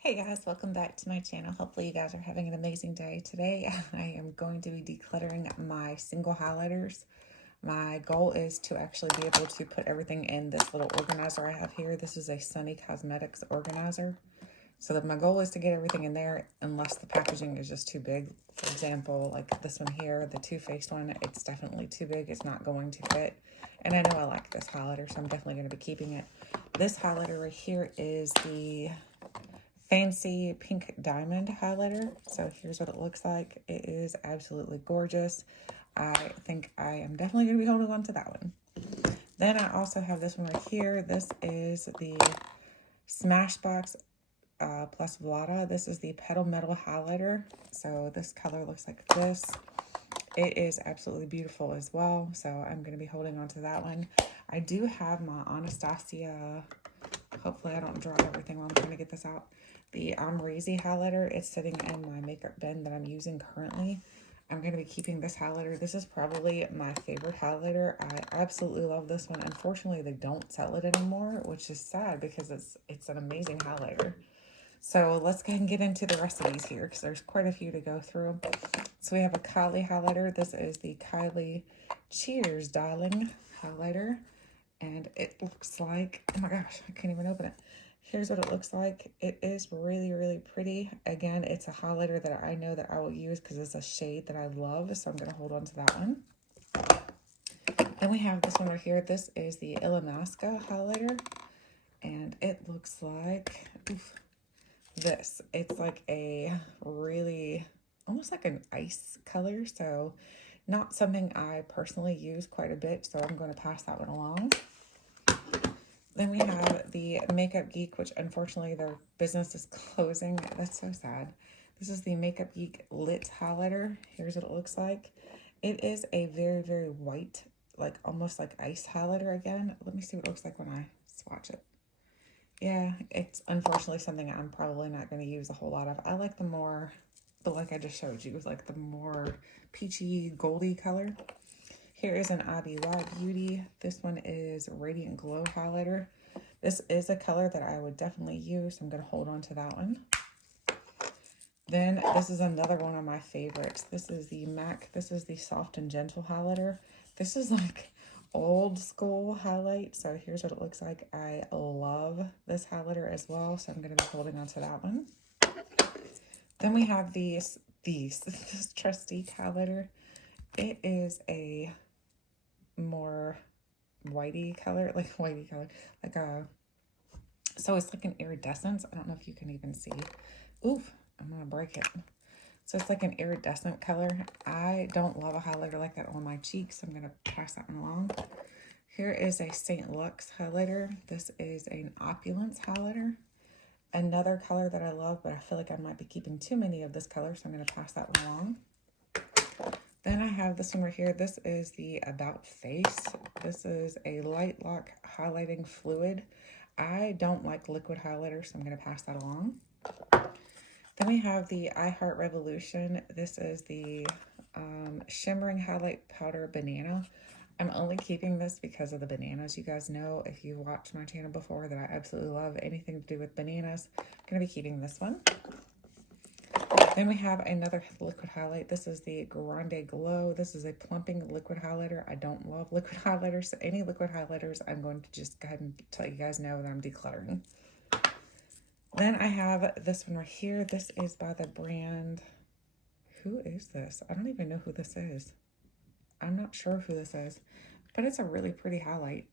Hey guys, welcome back to my channel. Hopefully you guys are having an amazing day. Today I am going to be decluttering my single highlighters. My goal is to actually be able to put everything in this little organizer I have here. This is a Sunny Cosmetics organizer. So that my goal is to get everything in there unless the packaging is just too big. For example, like this one here, the Too Faced one, it's definitely too big. It's not going to fit. And I know I like this highlighter, so I'm definitely going to be keeping it. This highlighter right here is the Fancy Pink Diamond highlighter. So here's what it looks like. It is absolutely gorgeous. I think I am definitely going to be holding on to that one. Then I also have this one right here. This is the Smashbox plus Vlada. This is the Petal Metal highlighter. So this color looks like this. It is absolutely beautiful as well. So I'm going to be holding on to that one. I do have my Anastasia, hopefully I don't draw everything while I'm trying to get this out. The Amrezy highlighter, it's sitting in my makeup bin that I'm using currently. I'm going to be keeping this highlighter. This is probably my favorite highlighter. I absolutely love this one. Unfortunately, they don't sell it anymore, which is sad because it's an amazing highlighter. So let's go ahead and get into the rest of these here because there's quite a few to go through. So we have a Kylie highlighter. This is the Kylie Cheers Darling highlighter. And it looks like, oh my gosh, I can't even open it. Here's what it looks like. It is really, really pretty. Again, it's a highlighter that I know that I will use because it's a shade that I love. So I'm going to hold on to that one. Then we have this one right here. This is the Illamasqua highlighter. And it looks like this. It's like a really, almost like an ice color. So not something I personally use quite a bit. So I'm going to pass that one along. Then we have the Makeup Geek, which unfortunately their business is closing. That's so sad. This is the Makeup Geek Lit highlighter. Here's what it looks like. It is a very, very white, like almost like ice highlighter again. Let me see what it looks like when I swatch it. Yeah, it's unfortunately something I'm probably not going to use a whole lot of. I like the more, but like I just showed you, like the more peachy, goldy color. Here is an Fenty Beauty. This one is Radiant Glow highlighter. This is a color that I would definitely use. So I'm going to hold on to that one. Then this is another one of my favorites. This is the MAC. This is the Soft and Gentle highlighter. This is like old school highlight. So here's what it looks like. I love this highlighter as well. So I'm going to be holding on to that one. Then we have this Trustique highlighter. It is a more whitey color, like so it's like an iridescence. I don't know if you can even see. Oof, I'm gonna break it. So it's like an iridescent color. I don't love a highlighter like that on my cheeks, so I'm gonna pass that one along. Here is a St. Lux highlighter. This is an Opulence highlighter. Another color that I love, but I feel like I might be keeping too many of this color, so I'm gonna pass that one along. Then I have this one right here. This is the About Face. This is a light lock highlighting fluid. I don't like liquid highlighters, so I'm going to pass that along. Then we have the I Heart Revolution. This is the Shimmering Highlight Powder Banana. I'm only keeping this because of the bananas. You guys know, if you've watched my channel before, that I absolutely love anything to do with bananas. I'm going to be keeping this one. Then we have another liquid highlight. This is the Grande Glow. This is a plumping liquid highlighter. I don't love liquid highlighters. So any liquid highlighters, I'm going to just go ahead and let you guys know that I'm decluttering. Then I have this one right here. This is by the brand, who is this? I don't even know who this is. I'm not sure who this is, but it's a really pretty highlight.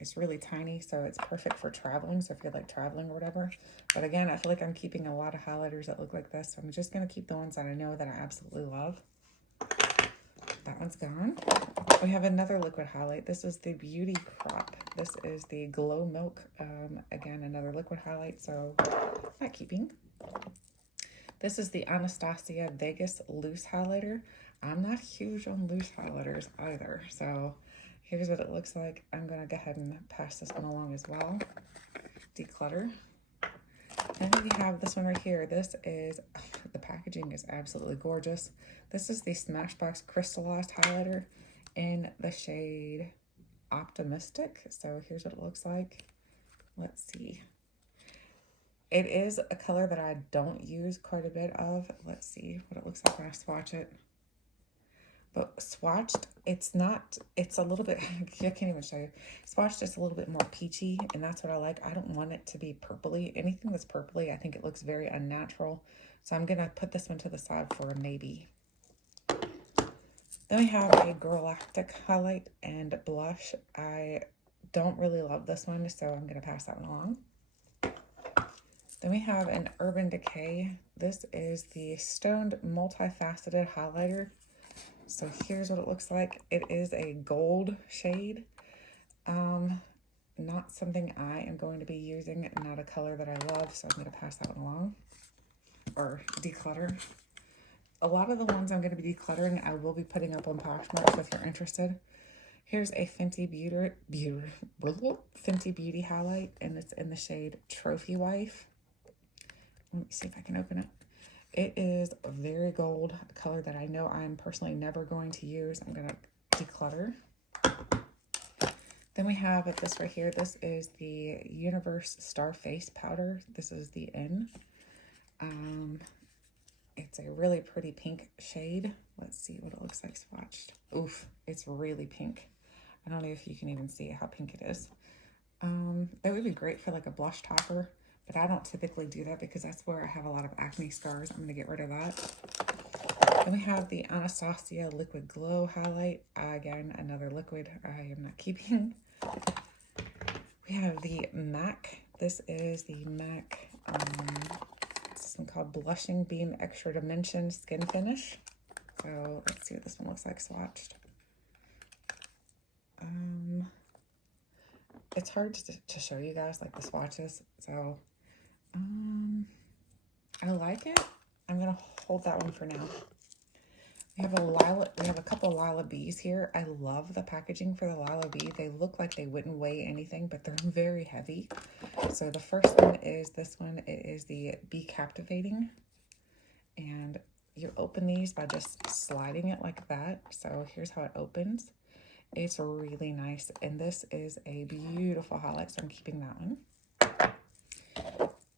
It's really tiny, so it's perfect for traveling. So if you're like traveling or whatever. But again, I feel like I'm keeping a lot of highlighters that look like this. So I'm just going to keep the ones that I know that I absolutely love. That one's gone. We have another liquid highlight. This is the Beauty Crop. This is the Glow Milk. Again, another liquid highlight, so not keeping. This is the Anastasia Vegas Loose Highlighter. I'm not huge on loose highlighters either, so here's what it looks like. I'm going to go ahead and pass this one along as well. Declutter. Then we have this one right here. This is, the packaging is absolutely gorgeous. This is the Smashbox Crystallized Highlighter in the shade Optimistic. So here's what it looks like. Let's see. It is a color that I don't use quite a bit of. Let's see what it looks like when I swatch it. But swatched, it's a little bit, I can't even show you. Swatched is a little bit more peachy, and that's what I like. I don't want it to be purpley. Anything that's purpley, I think it looks very unnatural. So I'm going to put this one to the side for a maybe. Then we have a Galactic highlight and blush. I don't really love this one, so I'm going to pass that one along. Then we have an Urban Decay. This is the Stoned Multifaceted Highlighter. So here's what it looks like. It is a gold shade. Not something I am going to be using, not a color that I love, so I'm going to pass that one along. Or declutter. A lot of the ones I'm going to be decluttering, I will be putting up on Poshmark if you're interested. Here's a Fenty Beauty highlight, and it's in the shade Trophy Wife. Let me see if I can open it. It is a very gold color that I know I'm personally never going to use. I'm going to declutter. Then we have this right here. This is the Universe Star Face Powder. This is the N. It's a really pretty pink shade. Let's see what it looks like swatched. Oof, it's really pink. I don't know if you can even see how pink it is. It would be great for like a blush topper, but I don't typically do that because that's where I have a lot of acne scars. I'm going to get rid of that. Then we have the Anastasia Liquid Glow Highlight. Again, another liquid I am not keeping. We have the MAC. This is the MAC, this one called Blushing Beam Extra Dimension Skin Finish. So let's see what this one looks like swatched. It's hard to show you guys like the swatches, so I like it. I'm gonna hold that one for now. We have a couple Lila Bees here. I love the packaging for the Lila Bee. They look like they wouldn't weigh anything, but they're very heavy. So the first one is this one. It is the Be Captivating, and you open these by just sliding it like that. So here's how it opens. It's really nice, and this is a beautiful highlight, so I'm keeping that one.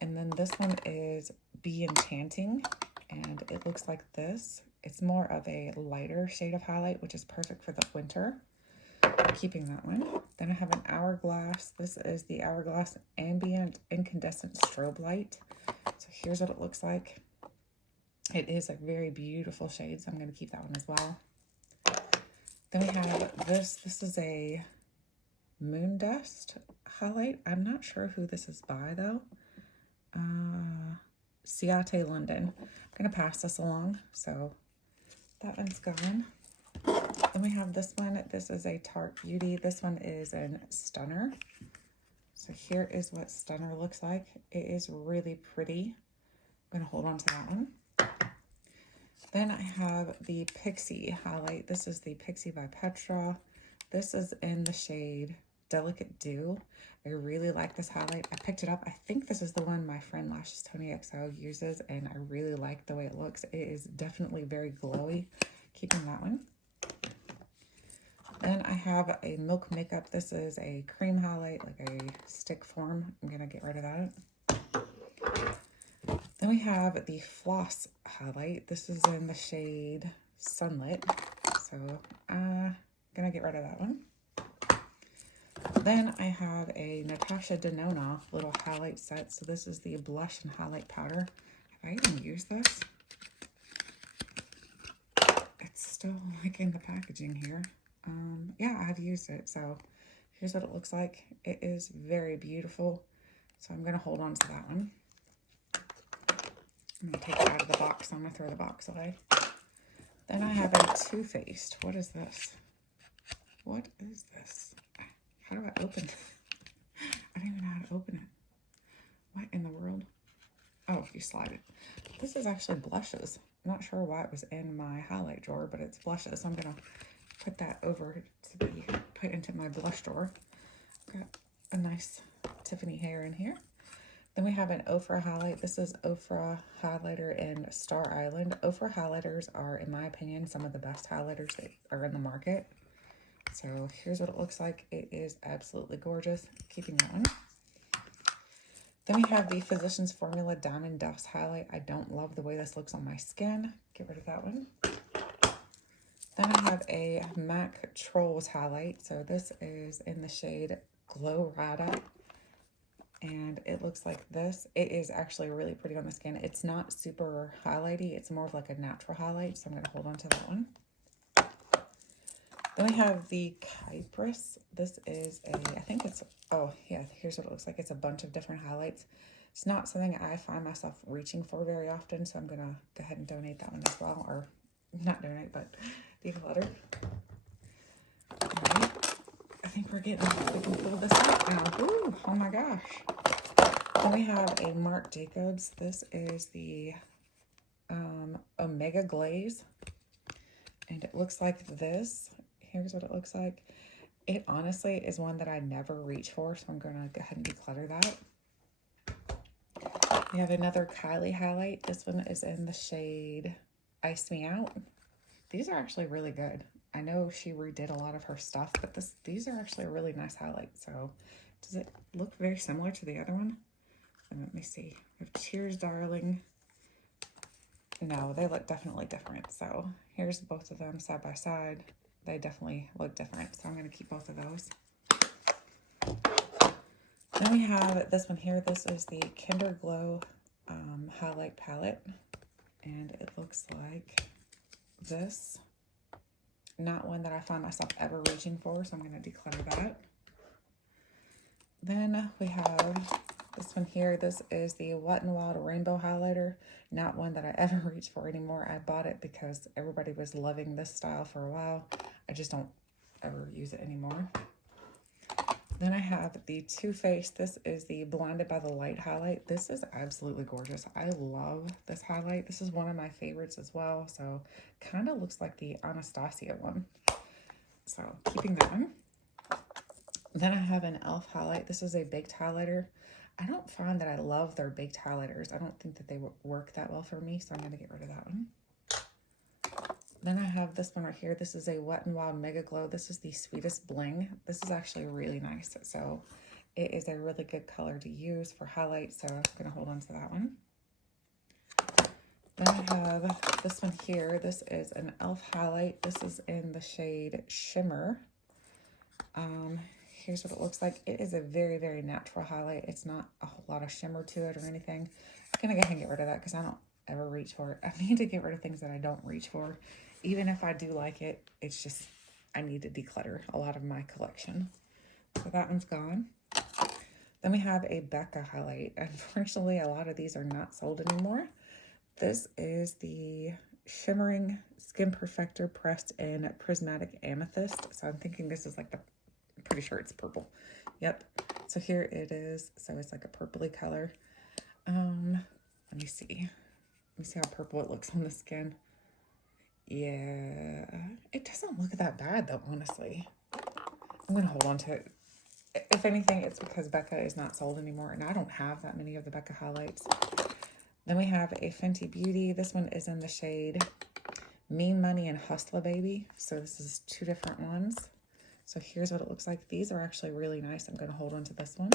And then this one is Be Enchanting, and it looks like this. It's more of a lighter shade of highlight, which is perfect for the winter. Keeping that one. Then I have an Hourglass. This is the Hourglass Ambient Incandescent Strobe Light. So here's what it looks like. It is a very beautiful shade, so I'm going to keep that one as well. Then we have this. This is a Moon Dust highlight. I'm not sure who this is by, though. Ciate London. I'm going to pass this along, so that one's gone. Then we have this one. This is a Tarte Beauty. This one is in Stunner. So here is what Stunner looks like. It is really pretty. I'm going to hold on to that one. Then I have the Pixie Highlight. This is the Pixie by Petra. This is in the shade Delicate Dew. I really like this highlight. I picked it up. I think this is the one my friend Lashes Tony XO uses, and I really like the way it looks. It is definitely very glowy. Keeping that one. Then I have a Milk Makeup. This is a cream highlight, like a stick form. I'm going to get rid of that. Then we have the Floss Highlight. This is in the shade Sunlit. So I'm going to get rid of that one. Then I have a Natasha Denona little highlight set. So this is the blush and highlight powder. Have I even used this? It's still like in the packaging here. Yeah, I've used it. So here's what it looks like. It is very beautiful. So I'm going to hold on to that one. I'm going to take it out of the box. I'm going to throw the box away. Then I have a Too Faced. What is this? What is this? How do I open it? I don't even know how to open it. What in the world? Oh, you slide it. This is actually blushes. I'm not sure why it was in my highlight drawer, but it's blushes. So I'm going to put that over to be put into my blush drawer. Got a nice Tiffany hair in here. Then we have an Ofra highlight. This is Ofra Highlighter in Star Island. Ofra highlighters are, in my opinion, some of the best highlighters that are in the market. So here's what it looks like. It is absolutely gorgeous. Keeping that one. Then we have the Physicians Formula Diamond Dust Highlight. I don't love the way this looks on my skin. Get rid of that one. Then I have a MAC Trolls highlight. So this is in the shade Glow Rada. And it looks like this. It is actually really pretty on the skin. It's not super highlighty. It's more of like a natural highlight. So I'm going to hold on to that one. Then we have the Kypris. This is a, I think it's, oh yeah, here's what it looks like. It's a bunch of different highlights. It's not something I find myself reaching for very often. So I'm going to go ahead and donate that one as well. Or not donate, but declutter. All right. I think we can pull this out now. Ooh, oh my gosh. Then we have a Marc Jacobs. This is the Omega Glaze. And it looks like this. Here's what it looks like. It honestly is one that I never reach for, so I'm going to go ahead and declutter that. We have another Kylie highlight. This one is in the shade Ice Me Out. These are actually really good. I know she redid a lot of her stuff, but these are actually a really nice highlight. So does it look very similar to the other one? And let me see. We have Cheers, Darling. No, they look definitely different. So here's both of them side by side. They definitely look different. So I'm going to keep both of those. Then we have this one here. This is the Kinder Glow highlight palette. And it looks like this. Not one that I find myself ever reaching for, so I'm going to declutter that. Then we have this one here. This is the Wet n Wild Rainbow Highlighter. Not one that I ever reach for anymore. I bought it because everybody was loving this style for a while. I just don't ever use it anymore. Then I have the Too Faced. This is the Blinded by the Light highlight. This is absolutely gorgeous. I love this highlight. This is one of my favorites as well. So kind of looks like the Anastasia one. So keeping that one. Then I have an e.l.f. highlight. This is a baked highlighter. I don't find that I love their baked highlighters. I don't think that they work that well for me. So I'm going to get rid of that one. Then I have this one right here. This is a Wet n Wild Mega Glow. This is the Sweetest Bling. This is actually really nice. So it is a really good color to use for highlight. So I'm going to hold on to that one. Then I have this one here. This is an e.l.f. highlight. This is in the shade Shimmer. Here's what it looks like. It is a very, very natural highlight. It's not a whole lot of shimmer to it or anything. I'm going to go ahead and get rid of that because I don't ever reach for it. I need to get rid of things that I don't reach for. Even if I do like it, it's just, I need to declutter a lot of my collection. So that one's gone. Then we have a Becca highlight. Unfortunately, a lot of these are not sold anymore. This is the Shimmering Skin Perfector pressed in Prismatic Amethyst. So I'm thinking this is like the, I'm pretty sure it's purple. Yep. So here it is. So it's like a purpley color. Let me see. Let me see how purple it looks on the skin. Yeah, it doesn't look that bad though, honestly. I'm going to hold on to it. If anything, it's because Becca is not sold anymore, and I don't have that many of the Becca highlights. Then we have a Fenty Beauty. This one is in the shade Mean Money and Hustler Baby. So this is two different ones. So here's what it looks like. These are actually really nice. I'm going to hold on to this one.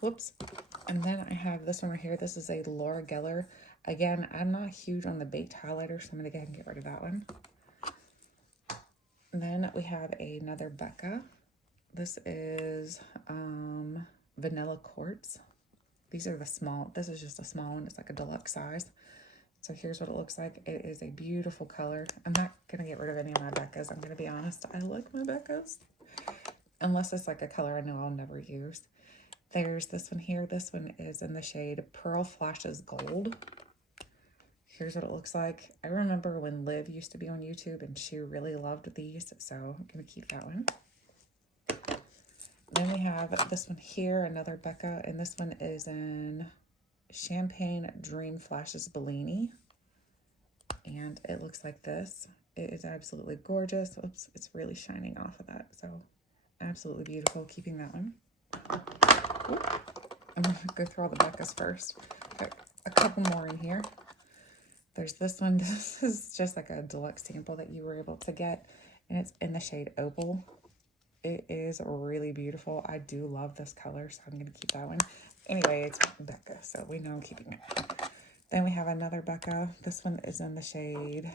Whoops. And then I have this one right here. This is a Laura Geller. Again, I'm not huge on the baked highlighter, so I'm going to go ahead and get rid of that one. And then we have another Becca. This is Vanilla Quartz. These are the small, this is just a small one. It's like a deluxe size. So here's what it looks like. It is a beautiful color. I'm not going to get rid of any of my Beccas. I'm going to be honest. I like my Beccas. Unless it's like a color I know I'll never use. There's this one here. This one is in the shade Pearl Flashes Gold. Here's what it looks like. I remember when Liv used to be on YouTube and she really loved these. So I'm going to keep that one. Then we have this one here, another Becca. And this one is in Champagne Dream Flashes Bellini. And it looks like this. It is absolutely gorgeous. Oops, it's really shining off of that. So absolutely beautiful. Keeping that one. I'm going to go through all the Beccas first. Got a couple more in here. There's this one. This is just like a deluxe sample that you were able to get. And it's in the shade Opal. It is really beautiful. I do love this color, so I'm going to keep that one. Anyway, it's Becca, so we know I'm keeping it. Then we have another Becca. This one is in the shade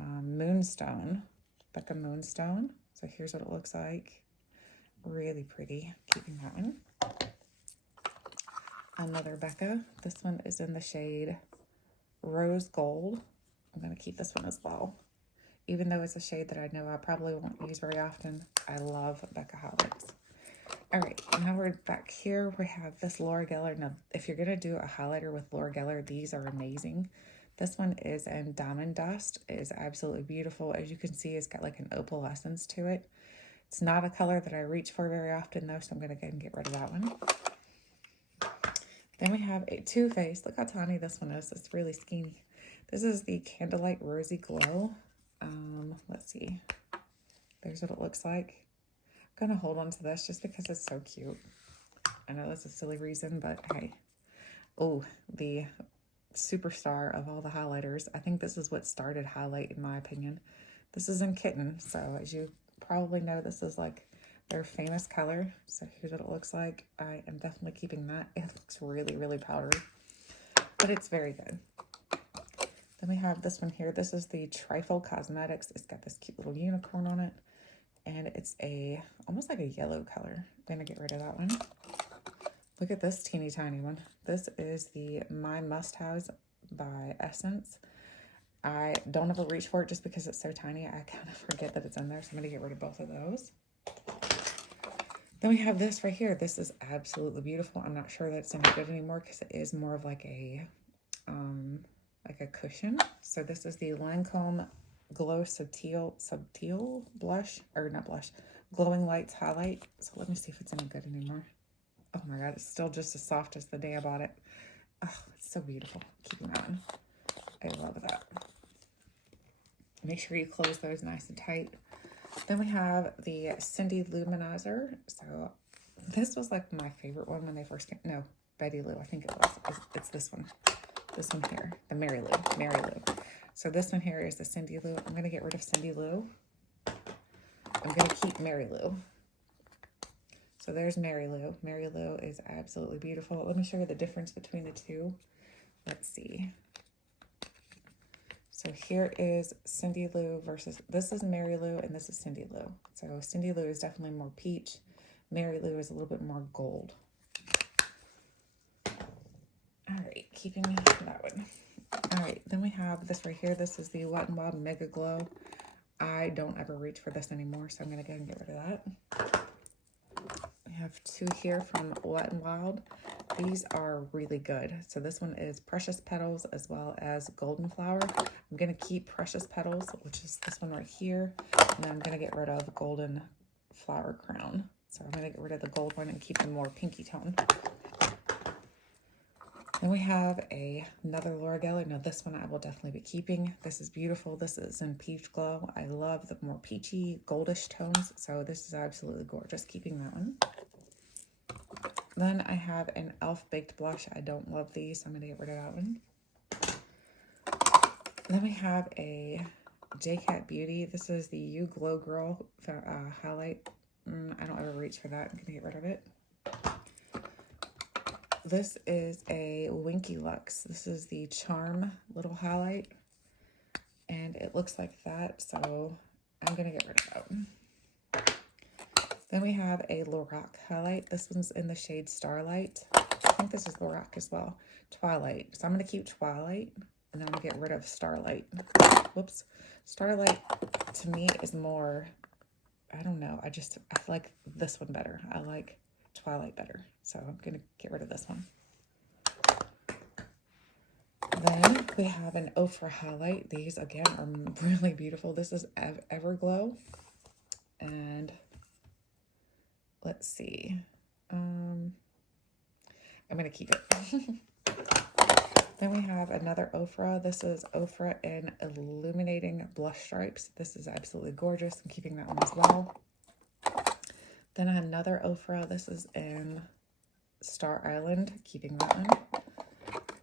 Moonstone. Becca Moonstone. So here's what it looks like. Really pretty. Keeping that one. Another Becca. This one is in the shade Rose Gold. I'm going to keep this one as well. Even though it's a shade that I know I probably won't use very often, I love Becca highlights. All right, now we're back here. We have this Laura Geller. Now, if you're going to do a highlighter with Laura Geller, these are amazing. This one is in Diamond Dust. It is absolutely beautiful. As you can see, it's got like an opalescence to it. It's not a color that I reach for very often, though, so I'm going to go ahead and get rid of that one. Then we have a Too Faced. Look how tiny this one is. It's really skinny. This is the Candlelight Rosy Glow. Let's see. There's what it looks like. I'm going to hold on to this just because it's so cute. I know that's a silly reason, but hey. Oh, the superstar of all the highlighters. I think this is what started highlight, in my opinion. This is in Kitten. So as you probably know, this is like their famous color. So here's what it looks like. I am definitely keeping that. It looks really, really powdery, but it's very good. Then we have this one here. This is the Trifle Cosmetics. It's got this cute little unicorn on it. And it's almost like a yellow color. I'm going to get rid of that one. Look at this teeny tiny one. This is the My Must Haves by Essence. I don't ever reach for it just because it's so tiny. I kind of forget that it's in there. So I'm going to get rid of both of those. Then we have this right here. This is absolutely beautiful. I'm not sure that it's any good anymore because it is more of like a cushion. So this is the Lancome Glow Subtil blush, or not blush, Glowing Lights highlight. So let me see if it's any good anymore. Oh my god, it's still just as soft as the day I bought it. Oh, it's so beautiful. Keeping that one. I love that. Make sure you close those nice and tight. Then we have the Cindy Luminizer. So this was like my favorite one when they first came. No, Betty Lou, I think it was. It's this one. This one here, the Mary Lou. So this one here is the Cindy Lou. I'm going to get rid of Cindy Lou. I'm going to keep Mary Lou. So there's Mary Lou. Mary Lou is absolutely beautiful. Let me show you the difference between the two. Let's see. So here is Cindy Lou versus, this is Mary Lou and this is Cindy Lou. So Cindy Lou is definitely more peach. Mary Lou is a little bit more gold. All right, keeping that one. All right, then we have this right here. This is the Wet n Wild Mega Glow. I don't ever reach for this anymore, so I'm going to go ahead and get rid of that. We have two here from Wet n Wild. These are really good. So this one is Precious Petals as well as Golden Flower. I'm going to keep Precious Petals, which is this one right here. And then I'm going to get rid of Golden Flower Crown. So I'm going to get rid of the gold one and keep the more pinky tone. Then we have another Laura Geller. Now this one I will definitely be keeping. This is beautiful. This is in Peach Glow. I love the more peachy, goldish tones. So this is absolutely gorgeous. Keeping that one. Then I have an e.l.f. Baked Blush. I don't love these, so I'm going to get rid of that one. Then we have a Delecate Beauty. This is the You Glow Girl highlight. I don't ever reach for that. I'm going to get rid of it. This is a Winky Lux. This is the Charm little highlight. And it looks like that, so I'm going to get rid of that one. Then we have a Lorac highlight. This one's in the shade Starlight. I think this is Lorac as well. Twilight. So I'm going to keep Twilight, and then I'm going to get rid of Starlight. Whoops. Starlight, to me, is more, I don't know. I feel like this one better. I like Twilight better. So I'm going to get rid of this one. Then we have an Ofra Highlight. These, again, are really beautiful. This is Everglow. And let's see. I'm going to keep it. Then we have another Ofra. This is Ofra in Illuminating Blush Stripes. This is absolutely gorgeous. I'm keeping that one as well. Then another Ofra. This is in Star Island. Keeping that one.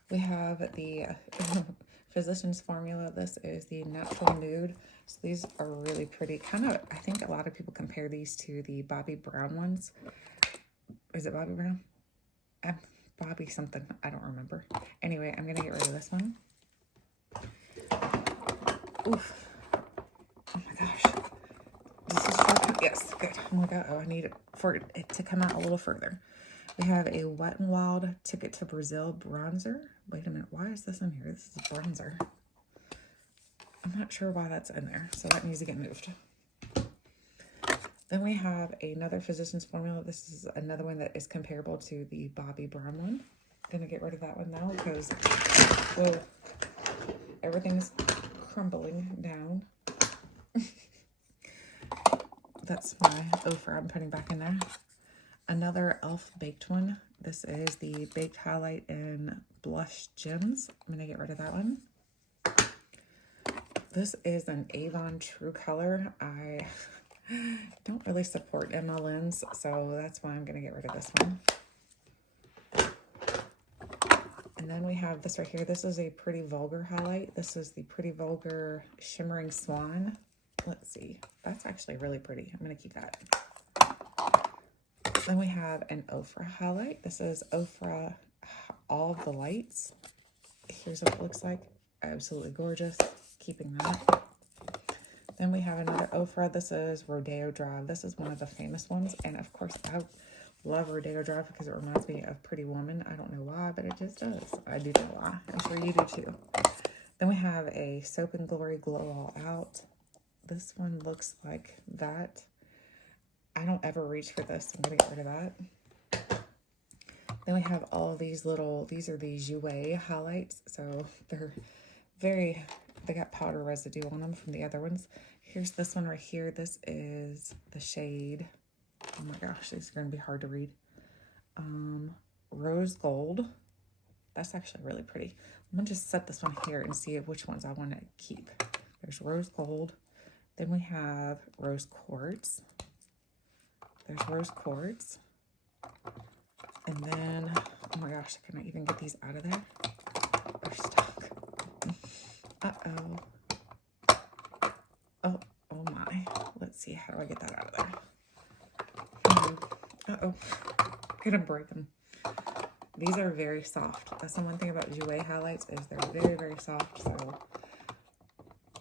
We have the Physicians Formula. This is the Natural Nude. So these are really pretty. Kind of, I think a lot of people compare these to the Bobbi Brown ones. Is it Bobbi Brown? Bobbi something. I don't remember. Anyway, I'm going to get rid of this one. Oof. Oh my gosh. This is sharp. Yes, good. Oh my god. Oh, I need it for it to come out a little further. We have a Wet n Wild Ticket to Brazil bronzer. Wait a minute. Why is this in here? This is a bronzer. I'm not sure why that's in there. So that needs to get moved. Then we have another Physicians Formula. This is another one that is comparable to the Bobbi Brown one. Gonna get rid of that one now because, whoa, everything's crumbling down. That's my Ofra I'm putting back in there. Another e.l.f. baked one. This is the Baked Highlight in Blush Gems. I'm gonna get rid of that one. This is an Avon True Color. I don't really support MLMs, so that's why I'm gonna get rid of this one. And then we have this right here. This is a Pretty Vulgar highlight. This is the Pretty Vulgar Shimmering Swan. Let's see. That's actually really pretty. I'm gonna keep that. Then we have an Ofra highlight. This is Ofra All of the Lights. Here's what it looks like. Absolutely gorgeous. Keeping that. Then we have another Ofra. This is Rodeo Drive. This is one of the famous ones. And of course, I love Rodeo Drive because it reminds me of Pretty Woman. I don't know why, but it just does. I do know why. I'm sure you do too. Then we have a Soap and Glory Glow All Out. This one looks like that. I don't ever reach for this. I'm going to get rid of that. Then we have all these little, these are the Jouer highlights. So they're very, they got powder residue on them from the other ones. Here's this one right here. This is the shade, oh my gosh, these are going to be hard to read. Rose Gold. That's actually really pretty. I'm going to just set this one here and see which ones I want to keep. There's Rose Gold. Then we have Rose Quartz. There's Rose Quartz. And then, oh my gosh, I cannot even get these out of there. They're stuck. Uh-oh. Oh my. Let's see, how do I get that out of there? Uh-oh. Gonna break them. These are very soft. That's the one thing about Jouer highlights is they're very, very soft. So,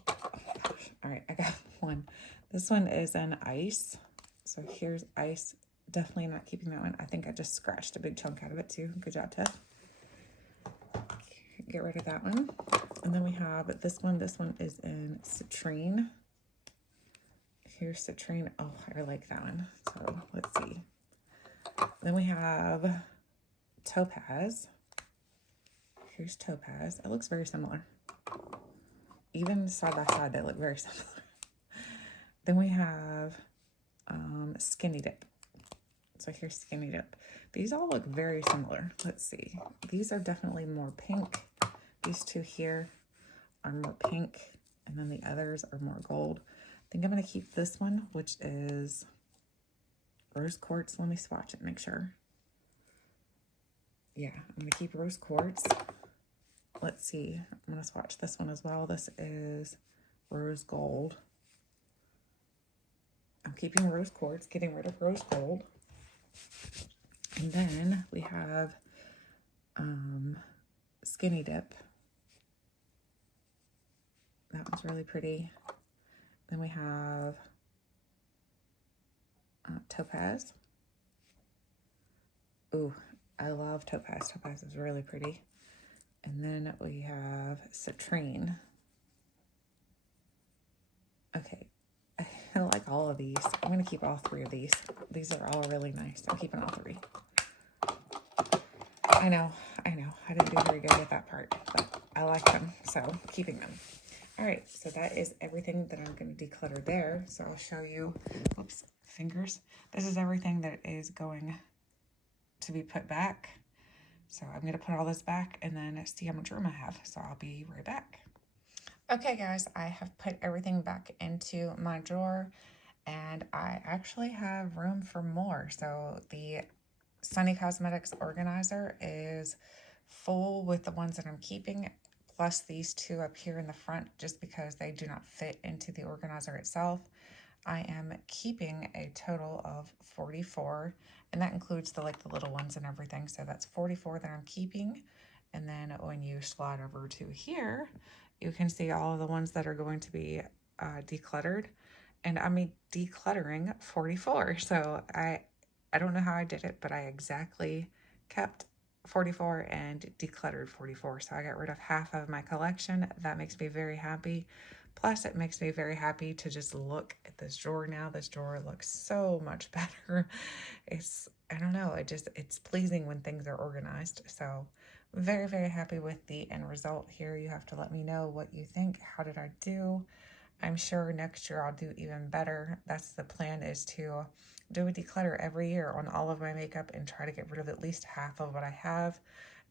oh my gosh. All right, I got one. This one is an ice. So here's ice. Definitely not keeping that one. I think I just scratched a big chunk out of it too. Good job, Tiff. Get rid of that one. And then we have this one. This one is in Citrine. Here's Citrine. Oh, I like that one. So let's see. Then we have Topaz. Here's Topaz. It looks very similar. Even side by side, they look very similar. Then we have Skinny Dip. So here's Skinny Dip. These all look very similar. Let's see. These are definitely more pink. These two here are more pink, and then the others are more gold. I think I'm going to keep this one, which is Rose Quartz. Let me swatch it and make sure. Yeah, I'm going to keep Rose Quartz. Let's see. I'm going to swatch this one as well. This is Rose Gold. I'm keeping Rose Quartz, getting rid of Rose Gold. And then we have Skinny Dip. That one's really pretty. Then we have Topaz. Ooh, I love Topaz. Topaz is really pretty. And then we have Citrine. Okay, I like all of these. I'm going to keep all three of these. These are all really nice. I'm keeping all three. I know. I didn't do very good with that part, but I like them, so keeping them. All right, so that is everything that I'm going to declutter there. So I'll show you, whoops, fingers. This is everything that is going to be put back. So I'm going to put all this back and then see how much room I have. So I'll be right back. Okay, guys, I have put everything back into my drawer, and I actually have room for more. So the Sunny Cosmetics organizer is full with the ones that I'm keeping, plus these two up here in the front just because they do not fit into the organizer itself. I am keeping a total of 44, and that includes the like the little ones and everything. So that's 44 that I'm keeping. And then when you slide over to here, you can see all of the ones that are going to be decluttered. And I'm decluttering 44. So I don't know how I did it, but I exactly kept 44 and decluttered 44. So I got rid of half of my collection. That makes me very happy. Plus, it makes me very happy to just look at this drawer now. This drawer looks so much better. I don't know, it's pleasing when things are organized. So very, very happy with the end result here. You have to let me know what you think. How did I do? I'm sure next year I'll do even better. That's the plan, is to do a declutter every year on all of my makeup and try to get rid of at least half of what I have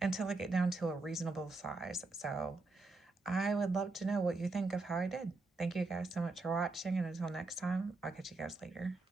until I get down to a reasonable size. So I would love to know what you think of how I did. Thank you guys so much for watching, and until next time, I'll catch you guys later.